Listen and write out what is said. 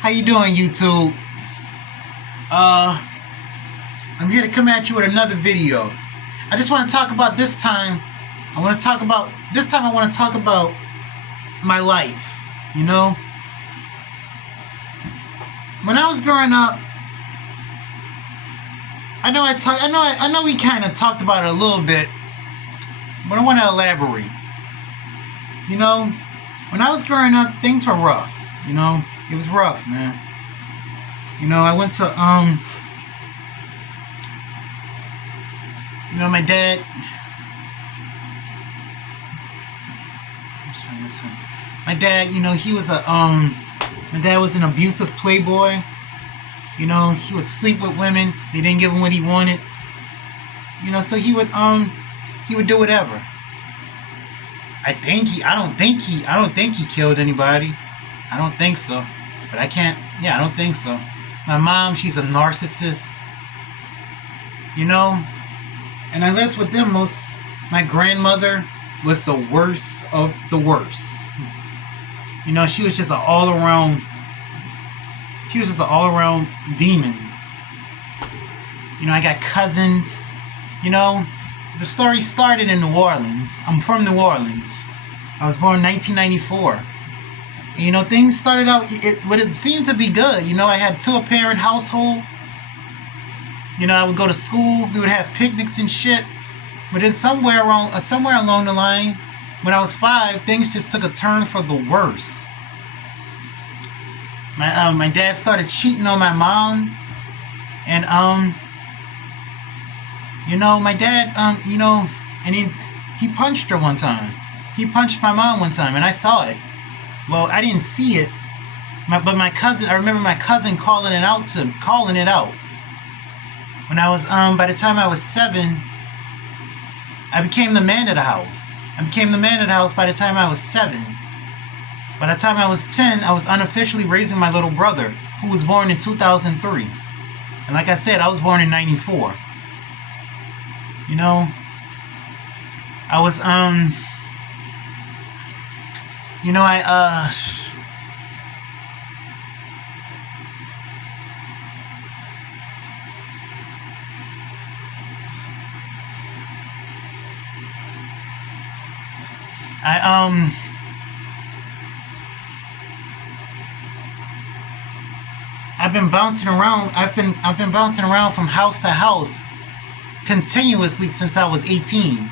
How you doing, YouTube? I'm here to come at you with another video. I just want to talk about this time. I want to talk about my life. You know, when I was growing up, I know we kind of talked about it a little bit, but I want to elaborate. You know, when I was growing up, things were rough. You know, it was rough, man. You know, I went to you know, my dad. Listen. My dad, you know, he was my dad was an abusive playboy. You know, he would sleep with women. They didn't give him what he wanted. You know, so he would do whatever. I don't think he killed anybody. I don't think so. But I don't think so. My mom, she's a narcissist. You know, and I lived with them most. My grandmother was the worst of the worst. You know, she was just an all-around demon. You know, I got cousins. You know, the story started in New Orleans. I'm from New Orleans. I was born in 1994. And, you know, things started out, it seemed to be good. You know, I had two-parent household. You know, I would go to school. We would have picnics and shit. But then somewhere along the line, when I was 5, things just took a turn for the worse. My dad started cheating on my mom, and you know, my dad you know, and he punched her one time. He punched my mom one time, and I saw it. Well, I didn't see it, but my cousin. I remember my cousin calling it out. When I was by the time I was 7, I became the man of the house. By the time I was 7. By the time I was 10, I was unofficially raising my little brother, who was born in 2003. And like I said, I was born in 94. You know, I was, you know, I've been bouncing around. I've been bouncing around from house to house continuously since I was 18.